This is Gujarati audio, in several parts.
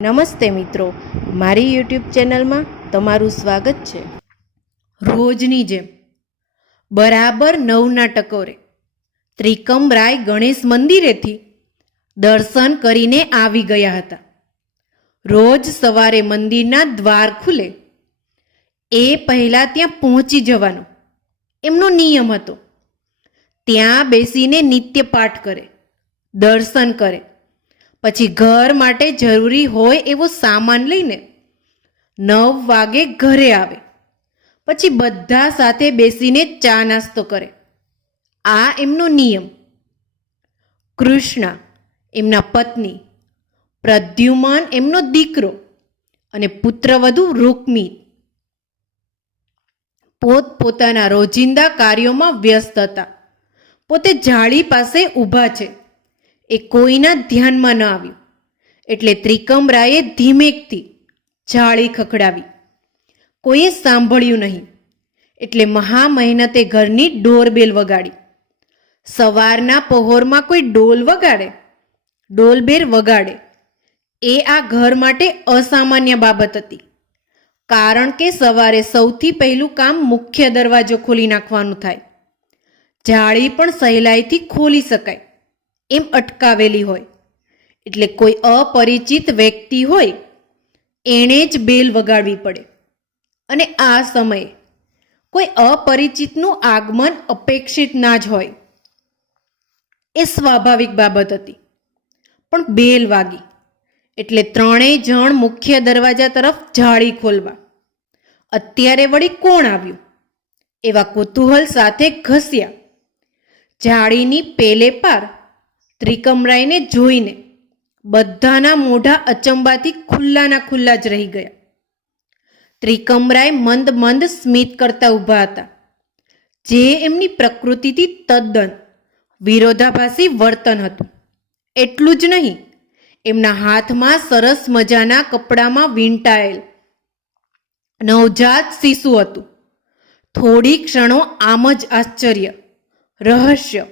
નમસ્તે મિત્રો, મારી યુટ્યુબ ચેનલમાં તમારું સ્વાગત છે. રોજની જેમ, બરાબર નવના ટકોરે, ત્રિકમરાય ગણેશ મંદિરેથી દર્શન કરીને આવી ગયા હતા. રોજ સવારે મંદિરના દ્વાર ખુલે, એ પહેલાં ત્યાં પહોંચી જવાનો. એમનો નિયમ હતો. ત્યાં બેસીને નિત્ય પાઠ કરે, દર્શન કરે પછી ઘર માટે જરૂરી હોય એવો સામાન લઈને નવ વાગે ઘરે આવે. પછી બધા સાથે બેસીને ચા નાસ્તો કરે. આ એમનો નિયમ. કૃષ્ણા એમના પત્ની, પ્રદ્યુમન એમનો દીકરો અને પુત્રવધુ રૂકમી પોત પોતાના રોજિંદા કાર્યોમાં વ્યસ્ત હતા. પોતે જાળી પાસે ઊભા છે. એ કોઈના ધ્યાનમાં ન આવ્યું. એટલે ત્રિકમરાએ ધીમેકથી જાળી ખખડાવી. કોઈએ સાંભળ્યું નહીં. એટલે મહા મહેનતે ઘરની ડોરબેલ વગાડી. સવારના પહોરમાં કોઈ ડોલ વગાડે? ડોલબેર વગાડે. એ આ ઘર માટે અસામાન્ય બાબત હતી. કારણ કે સવારે સૌથી પહેલું કામ મુખ્ય દરવાજો ખોલી નાખવાનું થાય. જાળી પણ સહેલાઈથી ખોલી શકાય. એમ અટકાવેલી હોય. એટલે કોઈ અપરિચિત વ્યક્તિ હોય, એણે જ બેલ વગાડવી પડે. અને આ સમયે કોઈ અપરિચિતનું આગમન અપેક્ષિત ના જ હોય. એ સ્વાભાવિક બાબત હતી. પણ બેલ વાગી. એટલે ત્રણેય જણ મુખ્ય દરવાજા તરફ જાળી ખોલવા. અત્યારે વળી કોણ આવ્યું? એવા કુતૂહલ સાથે ઘસ્યા. જાળીની પેલે પાર ત્રિકમરાયને જોઈને બધાના મોઢા અચંબાથી ખુલ્લાના ખુલ્લા જ રહી ગયા. ત્રિકમરાય મંદ મંદ સ્મિત કરતા ઊભા હતા. જે એમની પ્રકૃતિથી તદ્દન વિરોધાભાસી વર્તન હતું. એટલું જ નહીં, એમના હાથમાં સરસ મજાના કપડામાં વીંટાયેલ નવજાત શિશુ હતું. થોડી ક્ષણો આમ જ આશ્ચર્ય, રહસ્ય,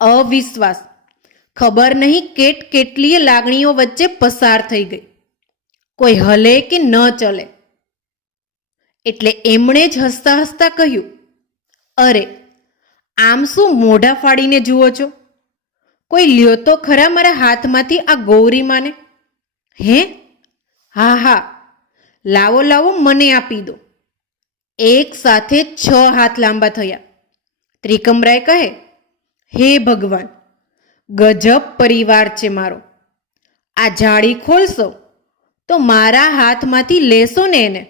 અવિશ્વાસ ખબર નહીં કેટ કેટલીય લાગણીઓ વચ્ચે પસાર થઈ ગઈ. કોઈ હલે કે ન ચલે. એટલે એમણે જ હસતા હસતા કહ્યું, અરે, આમ શું મોઢા ફાડીને જુઓ છો? કોઈ લ્યો તો ખરા મારા હાથમાંથી આ ગૌરીમાને હે? હા હા. લાવો લાવો, મને આપી દો. એક સાથે છ હાથ લાંબા થયા. ત્રિકમરાય કહે, હે ભગવાન ગજબ પરિવાર છે મારો. આ જાળી ખોલશો તો મારા હાથમાંથી લેશો ને એને.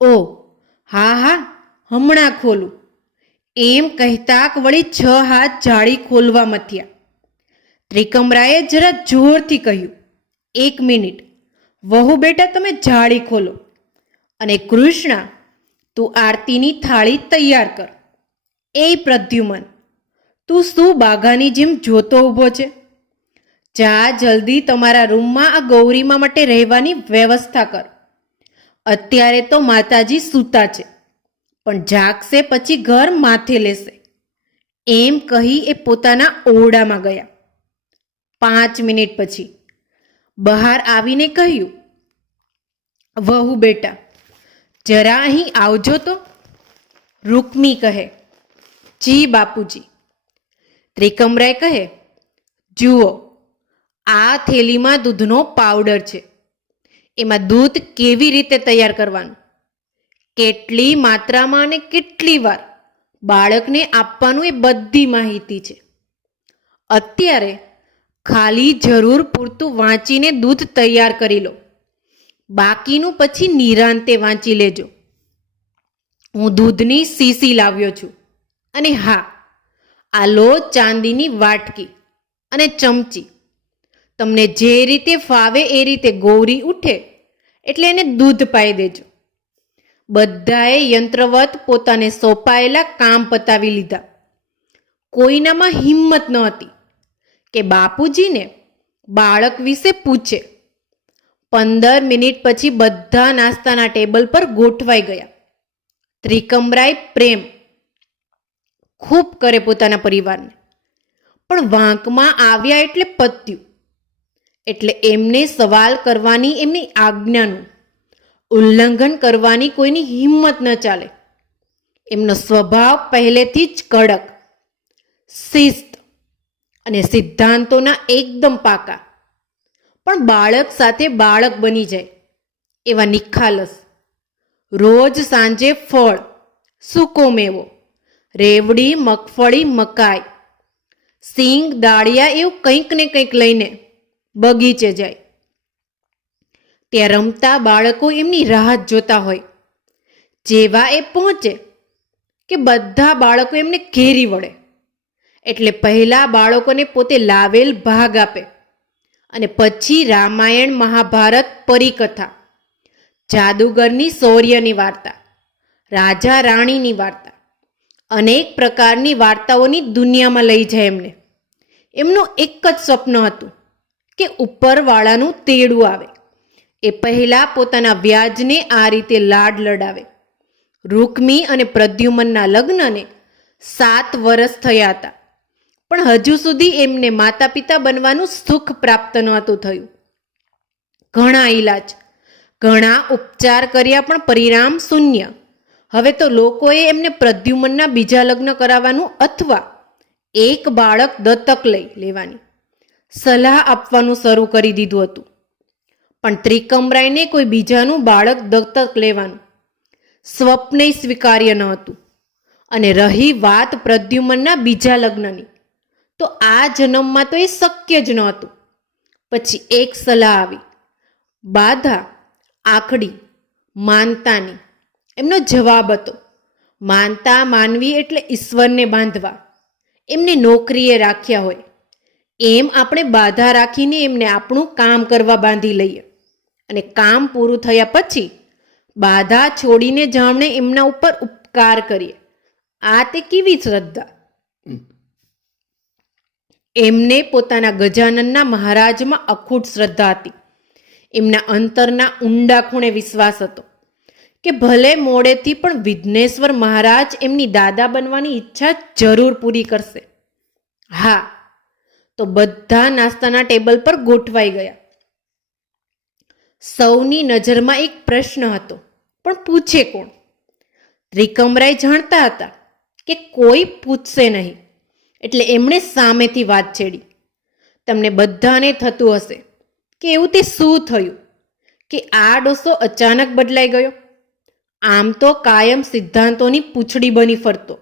ઓ, હા હા, હમણાં ખોલું. એમ કહેતા વળી છ હાથ જાળી ખોલવા મથ્યા. ત્રિકમરાએ જરા જોરથી કહ્યું, એક મિનિટ, વહુ બેટા તમે જાળી ખોલો અને કૃષ્ણા, તું આરતીની થાળી તૈયાર કર. એ પ્રદ્યુમન તું શું બાઘાની જેમ જોતો ઊભો છે? જા જલ્દી તમારા રૂમમાં આ ગૌરીમાં માટે રહેવાની વ્યવસ્થા કર. અત્યારે તો માતાજી સૂતા છે, પણ જાગશે પછી ઘર માથે લેશે. એમ કહી એ પોતાના ઓરડામાં ગયા. પાંચ મિનિટ પછી બહાર આવીને કહ્યું, વહુ બેટા, જરા અહીં આવજો તો રૂકમી કહે, જી બાપુજી. ત્રિકમરાય કહે, જુઓ, આ થેલીમાં દૂધનો પાવડર છે. એમાં દૂધ કેવી રીતે તૈયાર કરવાનું? કેટલી માત્રામાં અને કેટલી વાર? બાળકને આપવાનું એ બધી માહિતી છે. અત્યારે ખાલી જરૂર પૂરતું વાંચીને દૂધ તૈયાર કરી લો. બાકીનું પછી નિરાંતે વાંચી લેજો. હું દૂધની સીસી લાવ્યો છું. અને હા આ લો ચાંદીની વાટકી અને ચમચી. તમને જે રીતે ફાવે એ રીતે ગૌરી ઉઠે એટલે એને દૂધ પાઈ દેજો. બધાએ યંત્રવત પોતાને સોંપાયેલા કામ પતાવી લીધા. કોઈનામાં હિંમત ન હતી કે બાપુજીને બાળક વિશે પૂછે. પંદર મિનિટ પછી બધા નાસ્તાના ટેબલ પર ગોઠવાઈ ગયા. ત્રિકમરાય પ્રેમ ખૂબ કરે પોતાના પરિવારને. પણ વાંકમાં આવ્યા એટલે પત્યું. એટલે એમને સવાલ કરવાની એમની આજ્ઞાનું. ઉલ્લંઘન કરવાની કોઈની હિંમત ન ચાલે. એમનો સ્વભાવ પહેલેથી જ કડક, શિસ્ત અને સિદ્ધાંતોના એકદમ પાકા. પણ બાળક સાથે બાળક બની જાય, એવા નિખાલસ. રોજ સાંજે ફળ, સૂકો મેવો રેવડી, મગફળી, મકાઈ, સિંગ, દાળિયા એવું કંઈક ને કંઈક લઈને બગીચે જાય. ત્યાં રમતા બાળકો એમની રાહ જોતા હોય. જેવા એ પહોંચે કે બધા બાળકો એમને ઘેરી વળે. એટલે પહેલા બાળકોને પોતે લાવેલ ભાગ આપે અને પછી રામાયણ, મહાભારત, પરિકથા, જાદુગરની શૌર્યની વાર્તા, રાજા રાણીની વાર્તા અનેક પ્રકારની વાર્તાઓની દુનિયામાં લઈ જાય એમને. એમનું એક જ સ્વપ્ન હતું કે ઉપરવાળાનું તેડું આવે. એ પહેલાં પોતાના વ્યાજને આ રીતે લાડ લડાવે. રૂકમી અને પ્રદ્યુમનના લગ્નને સાત વર્ષ થયા હતા. પણ હજુ સુધી એમને માતા પિતા બનવાનું સુખ પ્રાપ્ત નહોતું થયું. ઘણા ઈલાજ, ઘણા ઉપચાર કર્યા પણ પરિણામ શૂન્ય. હવે તો લોકોએ એમને પ્રદ્યુમનના બીજા લગ્ન કરાવવાનું અથવા એક બાળક દત્તક લઈ લેવાની સલાહ આપવાનું શરૂ કરી દીધું હતું. પણ ત્રિકમરાયને કોઈ બીજાનું બાળક દત્તક લેવાનું સ્વપ્ને સ્વીકાર્ય ન હતું અને રહી વાત પ્રદ્યુમનના બીજા લગ્નની. તો આ જન્મમાં તો એ શક્ય જ ન હતું. પછી એક સલાહ આવી. બાધા, આખડી, માનતાની એમનો જવાબ હતો, માનતા માનવી એટલે ઈશ્વરને બાંધવા. એમને નોકરીએ રાખ્યા હોય. એમ આપણે બાધા રાખીને એમને આપણું કામ કરવા બાંધી લઈએ. અને કામ પૂરું થયા પછી બાધા છોડીને જામણે એમના ઉપર ઉપકાર કરીએ. આ તે કેવી શ્રદ્ધા? એમને પોતાના ગજાનનના મહારાજમાં અખૂટ શ્રદ્ધા હતી. એમના અંતરના ઊંડા ખૂણે વિશ્વાસ હતો. કે ભલે મોડેથી પણ વિઘ્નેશ્વર મહારાજ એમની દાદા બનવાની ઈચ્છા જરૂર પૂરી કરશે. હા, તો બધા નાસ્તાના ટેબલ પર ગોઠવાઈ ગયા. સૌની નજરમાં એક પ્રશ્ન હતો, પણ પૂછે કોણ? ત્રિકમરાય જાણતા હતા કે કોઈ પૂછશે નહીં, એટલે એમણે સામેથી વાત છેડી. તમને બધાને થતું હશે કે એવું તે શું થયું? કે આ ડોસો અચાનક બદલાઈ ગયો? આમ તો કાયમ સિદ્ધાંતોની પૂંછડી બની ફરતો.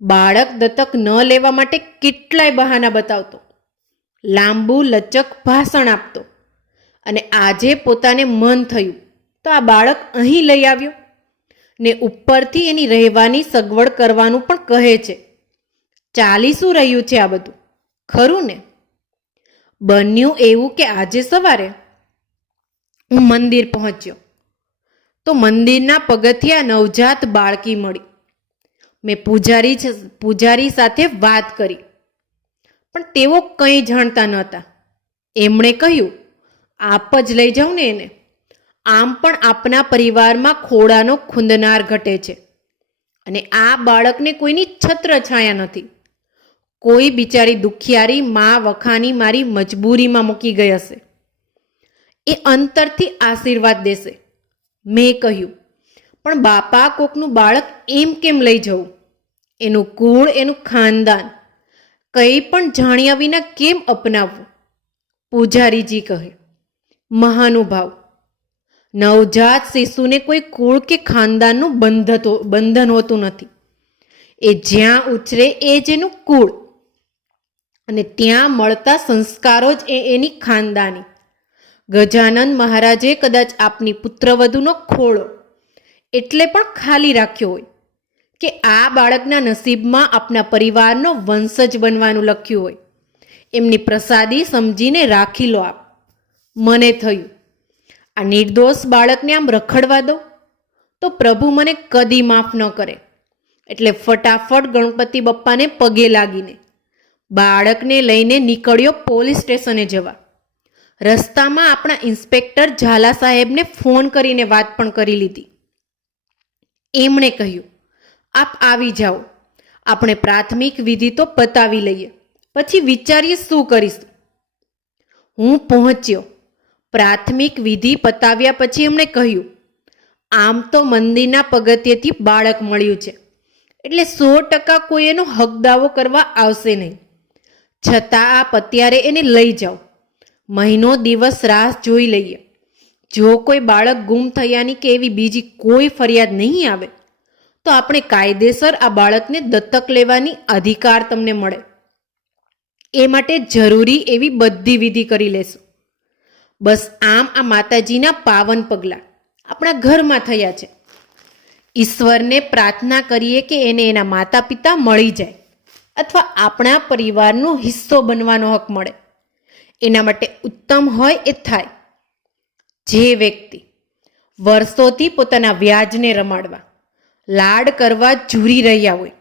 બાળક દત્તક ન લેવા માટે કેટલાય બહાના બતાવતો. લાંબુ લચક ભાષણ આપતો. અને આજે પોતાને મન થયું તો આ બાળક અહીં લઈ આવ્યો ને ઉપરથી એની રહેવાની સગવડ કરવાનું પણ કહે છે. ચાલી શું રહ્યું છે આ બધું. ખરું ને? બન્યું એવું કે આજે સવારે હું મંદિર પહોંચ્યો. તો મંદિરના પગથિયા નવજાત બાળકી મળી. મેં પૂજારી પૂજારી સાથે વાત કરી. પણ તેઓ કંઈ જાણતા નહોતા. એમણે કહ્યું, આપ જ લઈ જાઓ ને એને. આમ પણ આપના પરિવારમાં ખોડાનો ખૂંદનાર ઘટે છે. અને આ બાળકને કોઈની છત્ર છાયા નથી. કોઈ બિચારી દુખિયારી મા વખાની મારી મજબૂરીમાં મૂકી ગઈ હશે. એ અંતરથી આશીર્વાદ દેશે. મેં કહ્યું, પણ બાપા કોકનું બાળક એમ કેમ લઈ જવું? એનું કુળ, એનું ખાનદાન, કંઈ પણ જાણ્યા વિના કેમ અપનાવવું? પૂજારીજી કહે, મહાનુભાવ, નવજાત શિશુને કોઈ કુળ કે ખાનદાનનું બંધતો, બંધન હોતું નથી. એ જ્યાં ઉછરે એ જ એનું કુળ. અને ત્યાં મળતા સંસ્કારો જ એ એની ખાનદાની. ગજાનંદ મહારાજે કદાચ આપની પુત્રવધુનો ખોળો એટલે પણ ખાલી રાખ્યો હોય કે આ બાળકના નસીબમાં આપના પરિવારનો વંશજ બનવાનું લખ્યું હોય. એમની પ્રસાદી સમજીને રાખી લો આપ. મને થયું. આ નિર્દોષ બાળકને આમ રખડવા દો તો પ્રભુ મને કદી માફ ન કરે. એટલે ફટાફટ ગણપતિ બપ્પાને પગે લાગીને બાળકને લઈને નીકળ્યો પોલીસ સ્ટેશને જવા. રસ્તામાં આપણા ઇન્સ્પેક્ટર ઝાલા સાહેબને ફોન કરીને વાત પણ કરી લીધી. એમણે કહ્યું, આપ આવી જાઓ. આપણે પ્રાથમિક વિધિ તો પતાવી લઈએ. પછી વિચારીએ શું કરીશું. હું પહોંચ્યો. પ્રાથમિક વિધિ પતાવ્યા પછી એમણે કહ્યું, આમ તો મંદિરના પગથિયેથી બાળક મળ્યું છે. એટલે સો ટકા કોઈ એનો હક દાવો કરવા આવશે નહીં. છતાં આપ અત્યારે એને લઈ જાઓ. મહિનો દિવસ રાહ જોઈ લઈએ. જો કોઈ બાળક ગુમ થયાની કે એવી બીજી કોઈ ફરિયાદ નહીં આવે, તો આપણે કાયદેસર આ બાળકને દત્તક લેવાની અધિકાર તમને મળે. એ માટે જરૂરી એવી બધી વિધિ કરી લેશું. બસ આમ આ માતાજીના પાવન પગલાં આપણા ઘરમાં થયા છે. ઈશ્વરને પ્રાર્થના કરીએ કે એને એના માતા પિતા મળી જાય અથવા આપણા પરિવારનો હિસ્સો બનવાનો હક મળે. એના માટે ઉત્તમ હોય એ થાય. જે વ્યક્તિ વર્ષોથી પોતાના વ્યાજને રમાડવા, લાડ કરવા ઝૂરી રહ્યા હોય,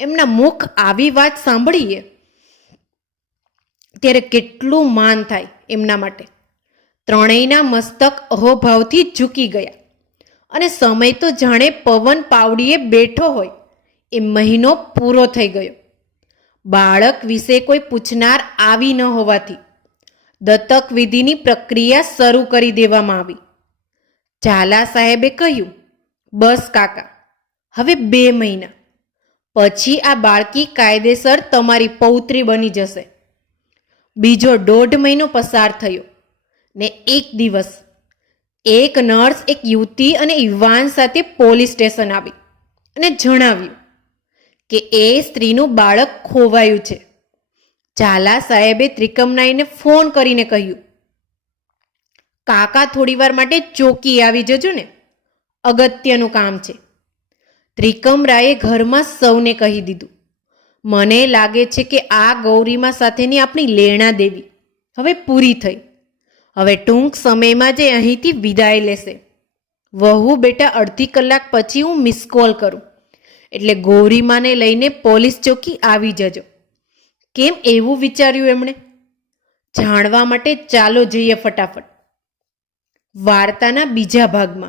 એમના મુખ આવી વાત સાંભળીએ, ત્યારે કેટલું માન થાય એમના માટે. ત્રણેયના મસ્તક અહોભાવથી ઝૂકી ગયા. અને સમય તો જાણે પવન પાવડીએ બેઠો હોય, એ મહિનો પૂરો થઈ ગયો. બાળક વિશે કોઈ પૂછનાર આવી ન હોવાથી દત્તક વિધિની પ્રક્રિયા શરૂ કરી દેવામાં આવી. ઝાલા સાહેબે કહ્યું, બસ કાકા, હવે બે મહિના. પછી આ બાળકી કાયદેસર તમારી પૌત્રી બની જશે. બીજો દોઢ મહિનો પસાર થયો ને એક દિવસ એક નર્સ, એક યુવતી અને યુવાન સાથે પોલીસ સ્ટેશન આવી અને જણાવ્યું કે એ સ્ત્રીનું બાળક ખોવાયું છે. ઝાલા સાહેબે ત્રિકમનાઈને ફોન કરીને કહ્યું, કાકા થોડીવાર માટે ચોકી આવી જજો ને. અગત્યનું કામ છે. ત્રિકમરાએ ઘરમાં સૌને કહી દીધું, મને લાગે છે કે આ ગૌરીમા સાથેની આપણી લેણા દેવી હવે પૂરી થઈ. હવે ટૂંક સમયમાં જે અહીંથી વિદાય લેશે. વહુ બેટા અડધી કલાક પછી હું મિસ કોલ કરું. એટલે ગૌરીમાને લઈને પોલીસ ચોકી આવી જજો. કેમ એવું વિચાર્યું એમણે? જાણવા માટે ચાલો જઈએ ફટાફટ. વાર્તાના બીજા ભાગમાં.